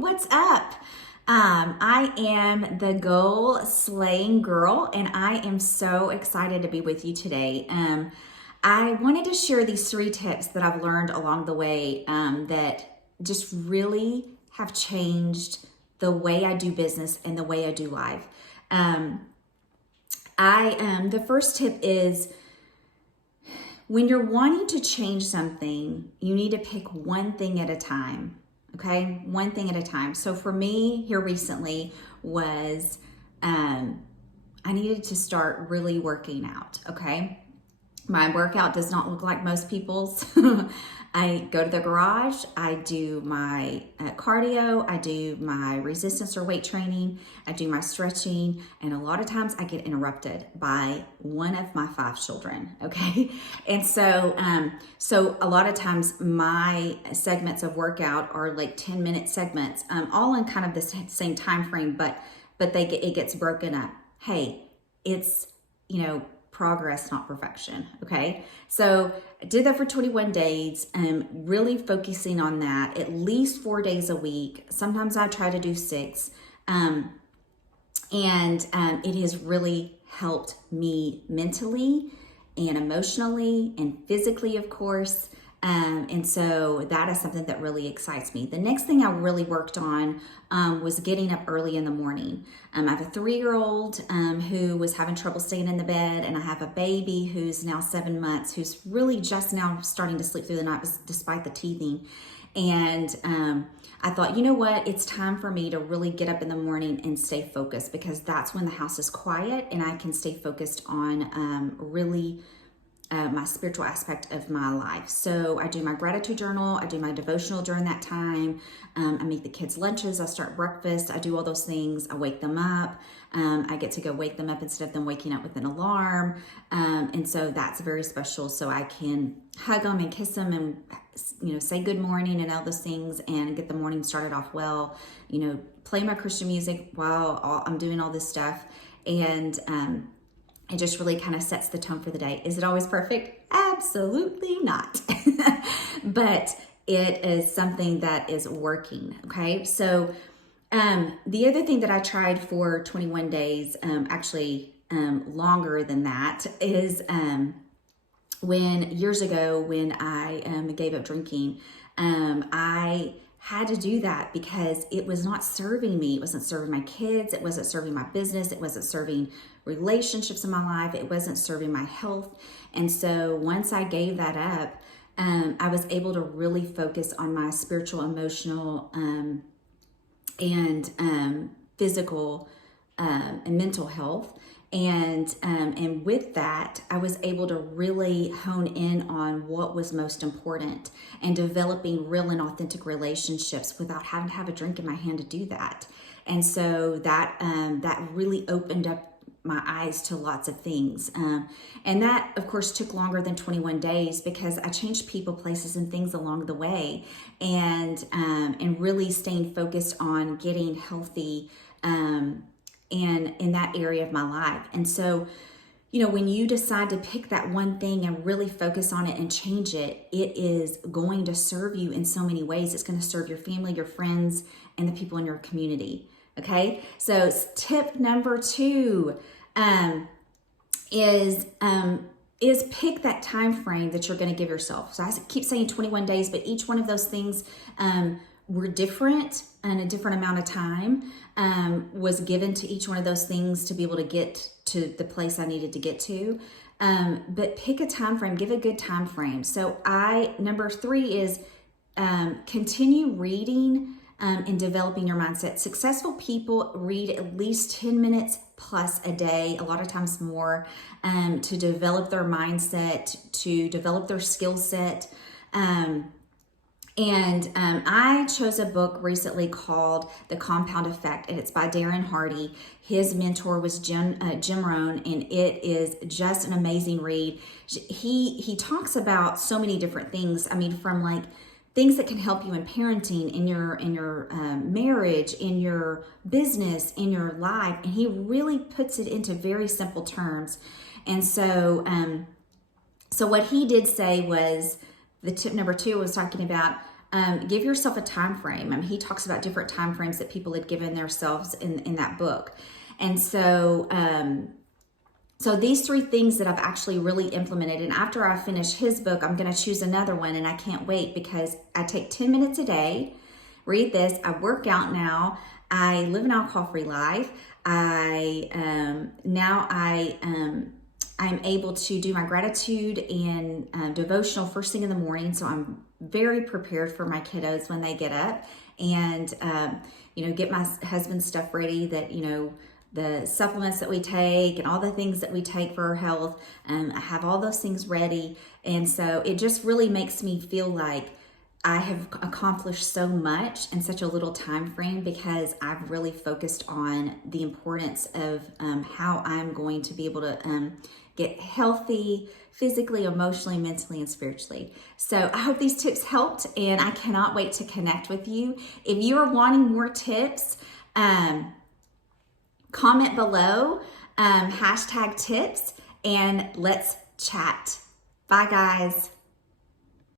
what's up? I am the goal slaying girl, and I am so excited to be with you today. I wanted to share these 3 tips that I've learned along the way that just really have changed the way I do business and the way I do life. The first tip is, when you're wanting to change something, you need to pick one thing at a time, okay? One thing at a time. So for me here recently was I needed to start really working out, okay? My workout does not look like most people's. I go to the garage, I do my cardio, I do my resistance or weight training, I do my stretching, and a lot of times I get interrupted by one of my 5 children, okay? And so a lot of times my segments of workout are like 10-minute segments, all in kind of the same time frame, but it gets broken up. Hey, it's, progress, not perfection. Okay. So I did that for 21 days, really focusing on that at least 4 days a week. Sometimes I try to do 6. It has really helped me mentally and emotionally and physically, of course. And so that is something that really excites me. The next thing I really worked on was getting up early in the morning. I have a 3-year-old who was having trouble staying in the bed, and I have a baby who's now 7 months, who's really just now starting to sleep through the night despite the teething. And I thought, you know what? It's time for me to really get up in the morning and stay focused, because that's when the house is quiet and I can stay focused on really my spiritual aspect of my life. So I do my gratitude journal, I do my devotional during that time, I make the kids lunches, I start breakfast, I do all those things, I wake them up, I get to go wake them up instead of them waking up with an alarm, and so that's very special, so I can hug them and kiss them and say good morning and all those things and get the morning started off well, play my Christian music while I'm doing all this stuff, and it just really kind of sets the tone for the day. Is it always perfect? Absolutely not. But it is something that is working, okay? So the other thing that I tried for 21 days, longer than that, is years ago when I gave up drinking, I had to do that because it was not serving me. It wasn't serving my kids. It wasn't serving my business. It wasn't serving relationships in my life. It wasn't serving my health. And so once I gave that up, I was able to really focus on my spiritual, emotional, and physical and mental health. And with that, I was able to really hone in on what was most important and developing real and authentic relationships without having to have a drink in my hand to do that. And so that really opened up my eyes to lots of things. And that, of course, took longer than 21 days because I changed people, places, and things along the way, and really staying focused on getting healthy and in that area of my life. And so, when you decide to pick that one thing and really focus on it and change it, it is going to serve you in so many ways. It's going to serve your family, your friends, and the people in your community. Okay. So tip number 2 is pick that time frame that you're going to give yourself. So I keep saying 21 days, but each one of those things were different, and a different amount of time was given to each one of those things to be able to get to the place I needed to get to. But pick a time frame, give a good time frame. So number 3 is continue reading and developing your mindset. Successful people read at least 10 minutes plus a day, a lot of times more, to develop their mindset, to develop their skill set. I chose a book recently called The Compound Effect, and it's by Darren Hardy. His mentor was Jim Rohn, and it is just an amazing read. He talks about so many different things. I mean, from like things that can help you in parenting, in your marriage, in your business, in your life, and he really puts it into very simple terms. And so, so what he did say was, the tip number 2 was talking about give yourself a time frame. He talks about different time frames that people had given themselves in that book. And so, so these 3 things that I've actually really implemented, and after I finish his book, I'm going to choose another one, and I can't wait because I take 10 minutes a day, read this, I work out now, I live an alcohol-free life, I'm able to do my gratitude and devotional first thing in the morning, so I'm very prepared for my kiddos when they get up, and get my husband's stuff ready, that the supplements that we take and all the things that we take for our health. I have all those things ready, and so it just really makes me feel like I have accomplished so much in such a little time frame, because I've really focused on the importance of how I'm going to be able to get healthy physically, emotionally, mentally, and spiritually. So I hope these tips helped, and I cannot wait to connect with you. If you are wanting more tips, comment below, #tips, and let's chat. Bye, guys.